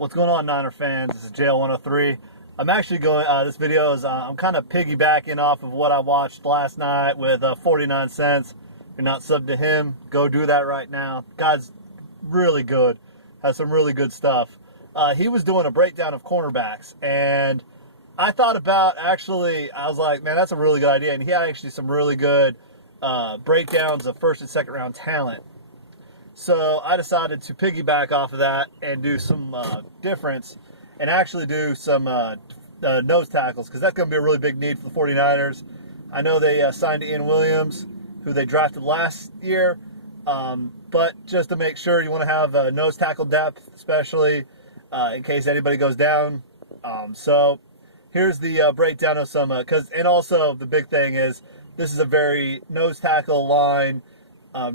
What's going on, Niner fans? This is JL103. I'm actually going, this video is, I'm kind of piggybacking off of what I watched last night with 49 Cents. If you're not subbed to him, go do that right now. Guy's really good, has some really good stuff. He was doing a breakdown of cornerbacks, and I thought about, actually, I was like, man, that's a really good idea. And he had actually some really good breakdowns of first and second round talent. So I decided to piggyback off of that and do some difference and actually do some nose tackles, because that's going to be a really big need for the 49ers. I know they signed Ian Williams, who they drafted last year, but just to make sure, you want to have nose tackle depth, especially in case anybody goes down. So here's the breakdown of some, and also the big thing is this is a very nose tackle line,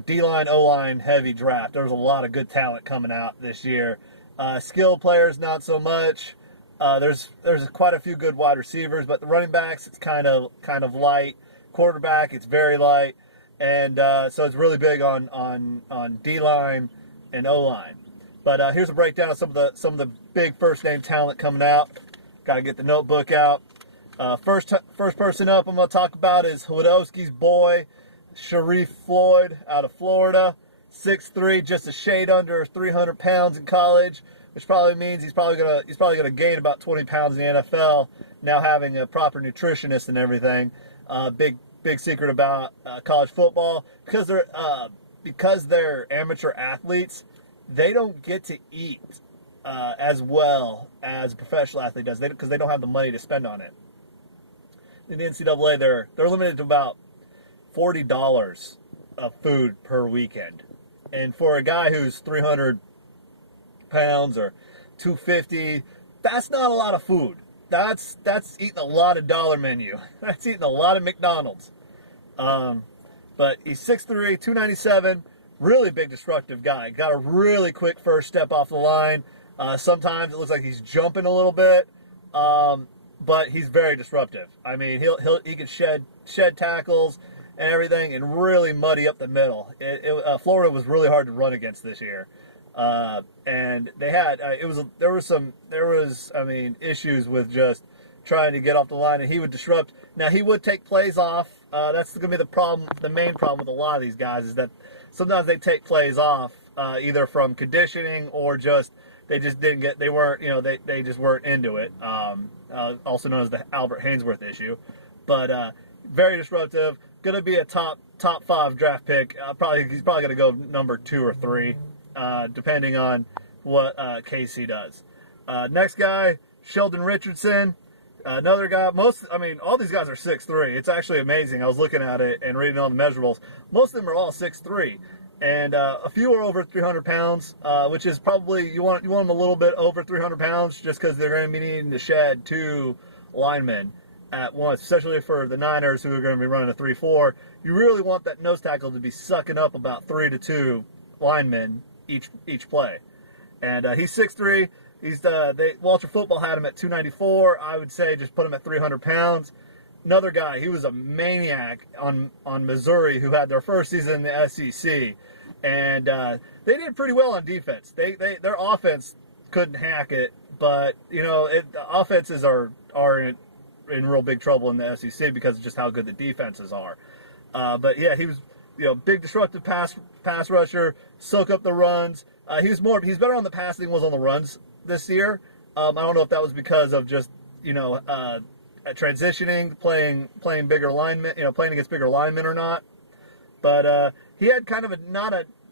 D-line, O-line heavy draft. There's a lot of good talent coming out this year. Skilled players, not so much. There's quite a few good wide receivers, but the running backs, it's kind of light. Quarterback, it's very light, and so it's really big on D-line and O-line. But here's a breakdown of some of the big first name talent coming out. Got to get the notebook out. First person up I'm going to talk about is Hludowski's boy, Sharrif Floyd, out of Florida. 6'3", just a shade under 300 pounds in college, which probably means he's probably gonna gain about 20 pounds in the NFL, now having a proper nutritionist and everything. Big secret about college football, because they're amateur athletes, they don't get to eat as well as a professional athlete does, because they don't have the money to spend on it. In the NCAA, they're limited to about $40 of food per weekend. And for a guy who's 300 pounds or 250, that's not a lot of food. That's eating a lot of dollar menu. That's eating a lot of McDonald's. But he's 6'3", 297, really big destructive guy. Got a really quick first step off the line. Sometimes it looks like he's jumping a little bit, but he's very disruptive. I mean, he can shed tackles and everything, and really muddy up the middle. Florida was really hard to run against this year, and they had there was issues with just trying to get off the line, and he would disrupt. Now he would take plays off. That's going to be the problem. The main problem with a lot of these guys is that sometimes they take plays off either from conditioning or just they just didn't get. They weren't they just weren't into it. Also known as the Albert Hainsworth issue, but very disruptive. Going to be a top 5 draft pick. He's probably going to go number 2 or 3, depending on what KC does. Next guy, Sheldon Richardson, another guy. All these guys are 6'3". It's actually amazing. I was looking at it and reading all the measurables. Most of them are all 6'3", and a few are over 300 pounds, which is probably you want them a little bit over 300 pounds, just because they're going to be needing to shed 2 linemen at once, especially for the Niners, who are going to be running a 3-4. You really want that nose tackle to be sucking up about 3 to 2 linemen each play. And he's 6'3". Walter Football had him at 294. I would say just put him at 300 pounds. Another guy, he was a maniac on Missouri, who had their first season in the SEC, and they did pretty well on defense. Their offense couldn't hack it, but the offenses are in real big trouble in the SEC because of just how good the defenses are. But yeah, he was big disruptive pass rusher, soak up the runs. He's better on the pass than he was on the runs this year. I don't know if that was because of just transitioning, playing bigger linemen, playing against bigger linemen or not. But he had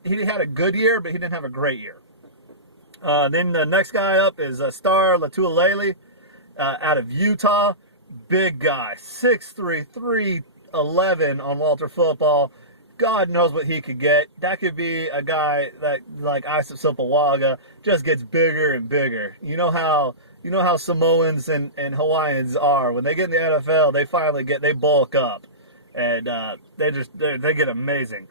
he had a good year, but he didn't have a great year. Then the next guy up is Star Latualele out of Utah. Big guy, 6'3", 311 on Walter Football. God knows what he could get. That could be a guy that, like Isaac Sopoaga, just gets bigger and bigger. You know how Samoans and Hawaiians are. When they get in the NFL, they bulk up, and they get amazing.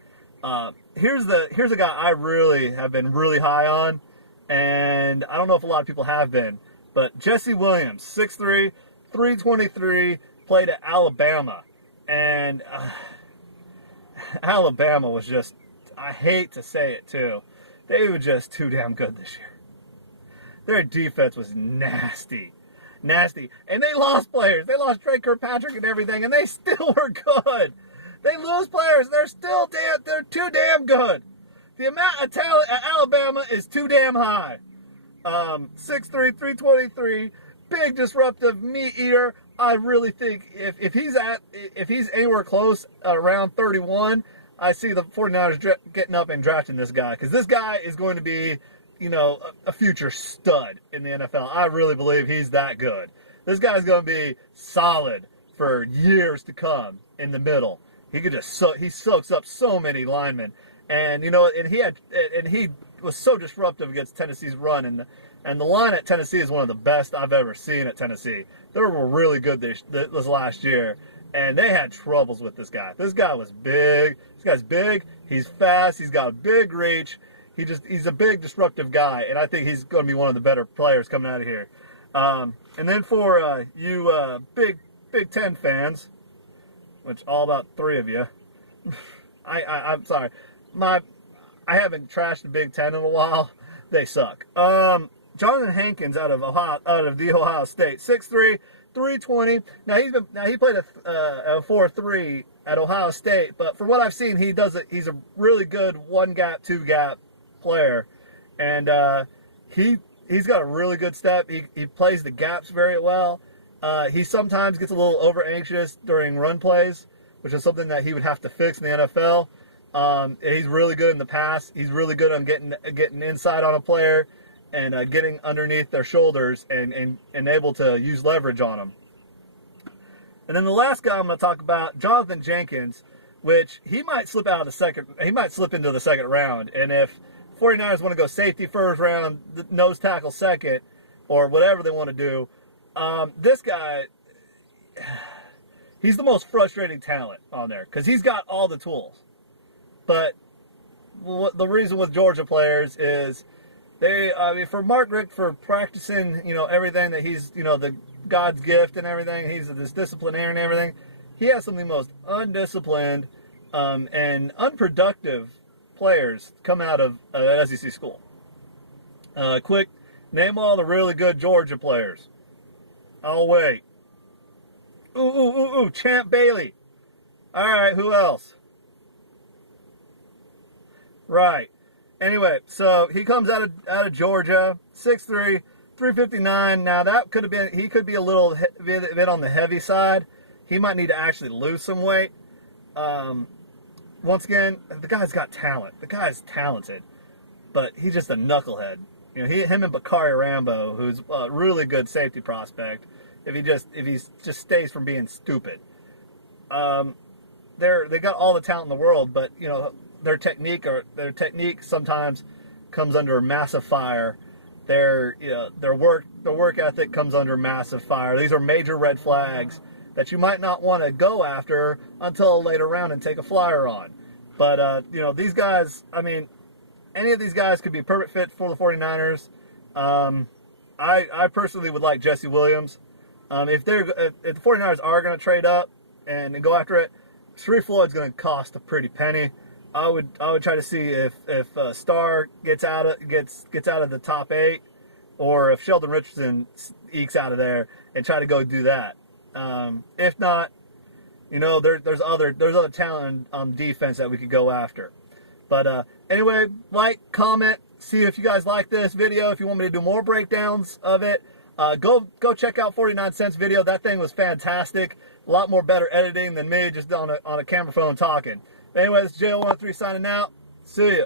Here's a guy I really have been really high on, and I don't know if a lot of people have been, but Jesse Williams, 6'3", 323, played at Alabama, and Alabama was just, I hate to say it too, they were just too damn good this year. Their defense was nasty. Nasty. And they lost players. They lost Trey Kirkpatrick and everything, and they still were good. They lose players. They're too damn good. The amount of talent at Alabama is too damn high. 6'3", 323, big disruptive meat eater. I really think if he's anywhere close around 31, I see the 49ers getting up and drafting this guy, because this guy is going to be, you know, a future stud in the NFL. I really believe he's that good. This guy's going to be solid for years to come in the middle. He could just he soaks up so many linemen, and you know, and he was so disruptive against Tennessee's run, and the line at Tennessee is one of the best I've ever seen at Tennessee. They were really good this last year, and they had troubles with this guy. This guy was big. This guy's big. He's fast. He's got a big reach. He's a big disruptive guy, and I think he's going to be one of the better players coming out of here. And then for you Big Ten fans, which all about 3 of you, I'm sorry, I haven't trashed the Big Ten in a while. They suck. Jonathan Hankins out of the Ohio State, 6'3", 320. Now he played a 4-3 at Ohio State, but from what I've seen, he's a really good 1-gap, 2-gap player, and he's got a really good step. He plays the gaps very well. He sometimes gets a little over anxious during run plays, which is something that he would have to fix in the NFL. He's really good in the pass. He's really good on getting inside on a player and getting underneath their shoulders and able to use leverage on them. And then the last guy I'm going to talk about, Jonathan Jenkins, which he might slip into the second round. And if 49ers want to go safety first round, nose tackle second, or whatever they want to do, this guy, he's the most frustrating talent on there because he's got all the tools. But the reason with Georgia players is for Mark Richt, for practicing, you know, everything that he's, you know, the God's gift and everything, he's this disciplinarian and everything, he has some of the most undisciplined and unproductive players come out of an SEC school. Quick, name all the really good Georgia players. I'll wait. Ooh, Champ Bailey. All right, who else? Right. Anyway, so he comes out of Georgia, 6'3", 359. Now that he could be a little bit on the heavy side. He might need to actually lose some weight. Once again, the guy's got talent. The guy's talented, but he's just a knucklehead. You know, him and Bakari Rambo, who's a really good safety prospect, if he just stays from being stupid. They got all the talent in the world, but you know, their technique sometimes comes under massive fire. Their work ethic comes under massive fire. These are major red flags that you might not want to go after until a later round and take a flyer on. But you know, these guys, I mean, any of these guys could be a perfect fit for the 49ers. I personally would like Jesse Williams. If the 49ers are going to trade up and go after it, Sharif Floyd's going to cost a pretty penny. I would try to see if Starr gets out of the top 8, or if Sheldon Richardson ekes out of there, and try to go do that. If not, you know, there's other talent on defense that we could go after. But anyway, like, comment, see if you guys like this video. If you want me to do more breakdowns of it, go check out 49 Cents video. That thing was fantastic. A lot more better editing than me just on a camera phone talking. Anyway, this is JL13 signing out. See ya.